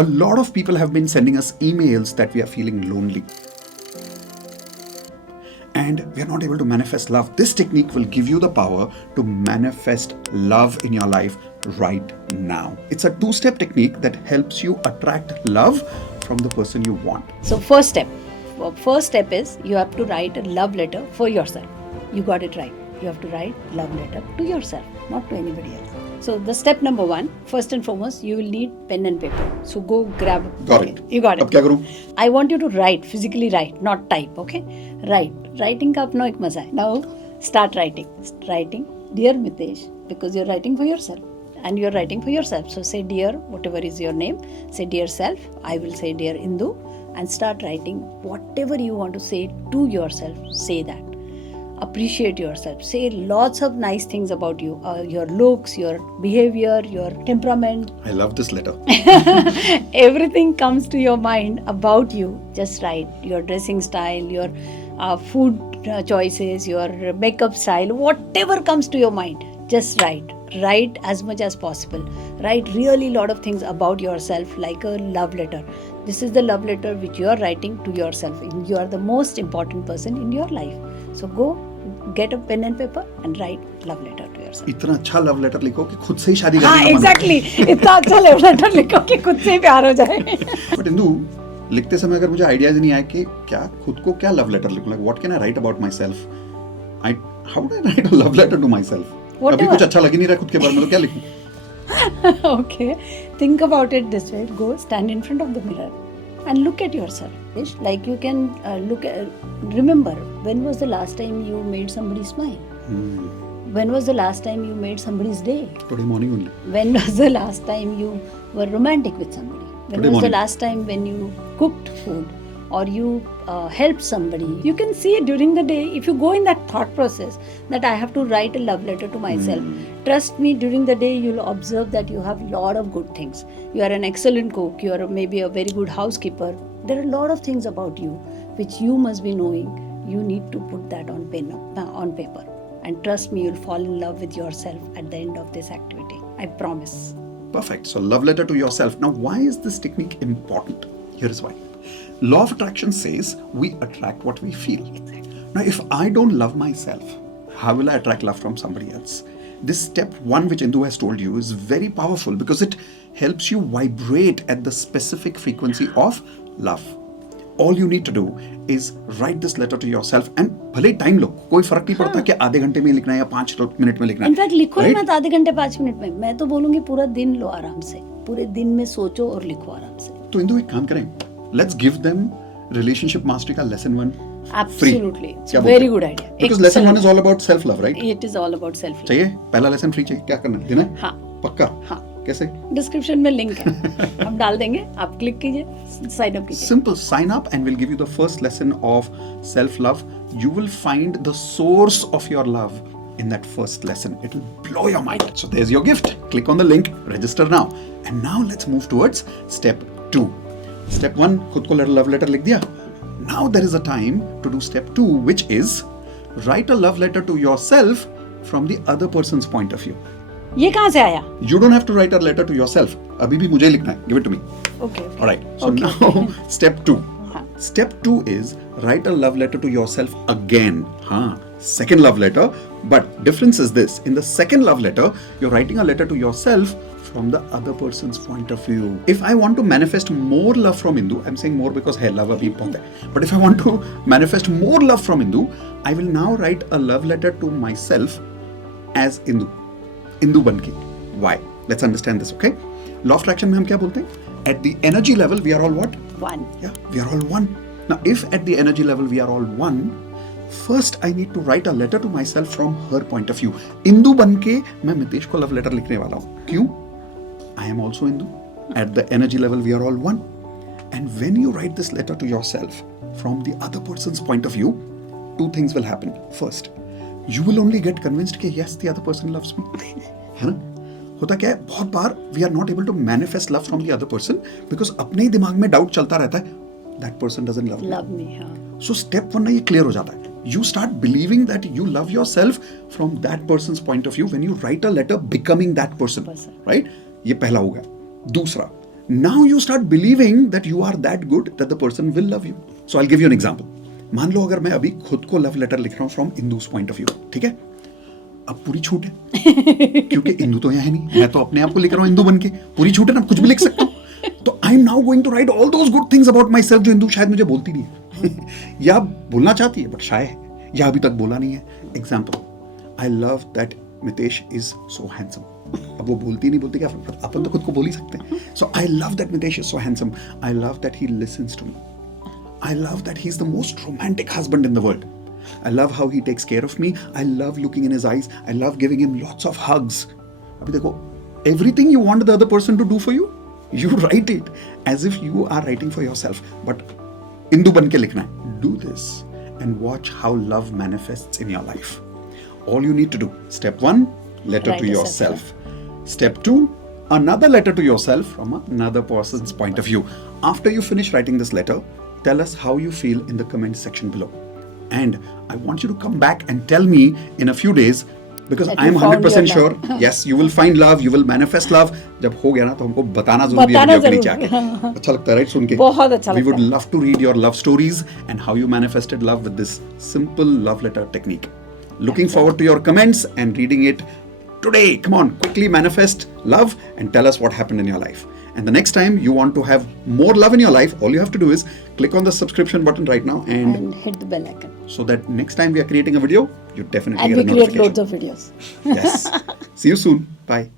A lot of people have been sending us emails that we are feeling lonely and we are not able to manifest love. This technique will give you the power to manifest love in your life right now. It's a two-step technique that helps you attract love from the person you want. So first step is you have to write a love letter for yourself. You got it right. You have to write love letter to yourself, not to anybody else. So the step number 1, first and foremost, you will need pen and paper. So go grab. Got it. You got it. अब क्या करूं? I want you to write, physically write, not type. Okay? Write. Writing का अपना एक मजा है. Now start writing. Writing, dear Mitesh, because you're writing for yourself. And you're writing for yourself. So say dear, whatever is your name. Say dear self. I will say dear Indu. And start writing whatever you want to say to yourself. Say that. Appreciate yourself. Say lots of nice things about you. Your looks, your behavior, your temperament. I love this letter. Everything comes to your mind about you. Just write. Your dressing style, your food choices, your makeup style, whatever comes to your mind. Just write. Write as much as possible. Write really lot of things about yourself like a love letter. This is the love letter which you are writing to yourself. You are the most important person in your life. So go get a pen and paper and write love letter to yourself. इतना अच्छा love letter लिखो कि खुद से ही शादी करने हाँ, का मन हो। exactly. इतना अच्छा लव लेटर लिखो कि खुद से ही प्यार हो जाए. बट इंदु, लिखते समय अगर मुझे आइडियाज नहीं आए कि क्या खुद को क्या लव लेटर लिखूं, like what can I write about myself, how do I write a love letter to myself? अभी कुछ अच्छा लग ही नहीं रहा खुद के बारे में, तो क्या लिखूं? Okay, think about it this way. Go stand in front of the mirror and look at yourself. Like you can remember, when was the last time you made somebody smile? When was the last time you made somebody's day? Today morning only. When was the last time you were romantic with somebody? When Today was morning. the last time when you cooked food or you helped somebody? You can see during the day, if you go in that thought process that I have to write a love letter to myself, trust me, during the day you'll observe that you have a lot of good things. You are an excellent cook, you are maybe a very good housekeeper. There are a lot of things about you which you must be knowing. You need to put that on paper. And trust me, you'll fall in love with yourself at the end of this activity. I promise. Perfect. So love letter to yourself. Now, why is this technique important? Here is why. Law of attraction says we attract what we feel. Exactly. Now, if I don't love myself, how will I attract love from somebody else? This step 1, which Indu has told you, is very powerful because it helps you vibrate at the specific frequency of love. All you need to do is write this letter to yourself and भले time लो, कोई फर्क नहीं पड़ता कि आधे घंटे में लिखना है या 5 मिनट में लिखना है. इनफैक्ट लिखो ही Right? मत आधे घंटे 5 मिनट में. मैं तो बोलूंगी पूरा दिन लो आराम से. पूरे दिन में सोचो और लिखो आराम से. तो इंदु एक काम करें, let's give them relationship mastery का lesson 1 free. Absolutely. It's क्या a बोलते very हैं? good idea. Because lesson 1 is all about self love, right? It is all about self love. चाहिए पहला लेसन फ्री चाहिए, क्या करना है, देना है? हाँ. पक्का? हाँ. कैसे? डिस्क्रिप्शन में लिंक है. हम डाल देंगे. आप क्लिक कीजिए, साइन अप कीजिए. Simple, sign up and we'll give you the first lesson of self love. You will find the source of your love in that first lesson. It will blow your mind. So there's your gift. Click on the link, register now. And now let's move towards step 2. Step 1, खुद को love letter लिख दिया. Now there is a time to do step 2, which is write a love letter to yourself from the other person's point of view. ये कहाँ से आया? You don't have to write a letter to yourself. अभी भी मुझे लिखना है. Give it to me. Okay. All right. So Okay. now step 2. हाँ. Step 2 is write a love letter to yourself again. Second love letter. But difference is this. In the second love letter, you're writing a letter to yourself from the other person's point of view. If I want to manifest more love from Indu, I'm saying more because hey, love abhi bahut hai. But if I want to manifest more love from Indu, I will now write a love letter to myself as Indu. Indu banke. Why? Let's understand this, okay? Law of attraction में हम क्या बोलते हैं? At the energy level, we are all what? One. Yeah, we are all one. Now, if at the energy level we are all one, first I need to write a letter to myself from her point of view. Indu बनके मैं मितेश को love letter लिखने वाला हूँ. क्यों? I am also Indu. At the energy level, we are all one. And when you write this letter to yourself from the other person's point of view, 2 things will happen. First, you will only get convinced कि yes, the other person loves me. है ना? होता क्या है, बहुत बार we are not able to manifest love from the other person because अपने ही दिमाग में डाउट चलता रहता है, that person doesn't love me. Love me. हाँ. So step 1 ना ये क्लियर हो जाता है. You start believing that you love yourself from that person's point of view when you write a letter becoming that person. Right? ये पहला हो गया. दूसरा, Now you start believing that you are that good that the person will love you. So I'll give you an example. मान लो अगर मैं अभी खुद को लव लेटर लिख रहा हूँ from Indus point of view, ठीक है? अब पूरी छूट है क्योंकि इंदू तो यहाँ है नहीं, मैं तो अपने आप को लिख रहा हूँ इंदू बन के, पूरी छूट है ना, कुछ भी लिख सकता हूँ. तो I am now going to write all those good things about myself जो इंदू शायद मुझे बोलती नहीं है या बोलना चाहती है बट शाय है, या अभी तक बोला नहीं है. Example, I love that Mitesh is so handsome. अब वो बोलती नहीं बोलती क्या, अपन तो खुद को बोल ही सकते हैं. So I love that Mitesh is so handsome. I love that he listens to me. I love that he's the most romantic husband in the world. I love how he takes care of me. I love looking in his eyes. I love giving him lots of hugs. अभी देखो, everything you want the other person to do for you, you write it as if you are writing for yourself. But Indu बन के लिखना है. Do this and watch how love manifests in your life. All you need to do. Step 1, letter Write to a yourself. Step 2, another letter to yourself from another person's point of view. After you finish writing this letter, tell us how you feel in the comment section below. And I want you to come back and tell me in a few days, because That I am you found 100% your sure, yes, you will find love, you will manifest love. जब हो गया ना तो हमको बताना जरूरी है बताना वीडियो के नीचे जरूर. आके. अच्छा लगता है राइट सुन के? बहुत अच्छा We लगता would है. love to read your love stories and how you manifested love with this simple love letter technique. Looking forward to your comments and reading it today. Come on, quickly manifest love and tell us what happened in your life. And the next time you want to have more love in your life, all you have to do is click on the subscription button right now And hit the bell icon. so that next time we are creating a video, you definitely And get we a create notification. loads of videos. Yes. See you soon. Bye.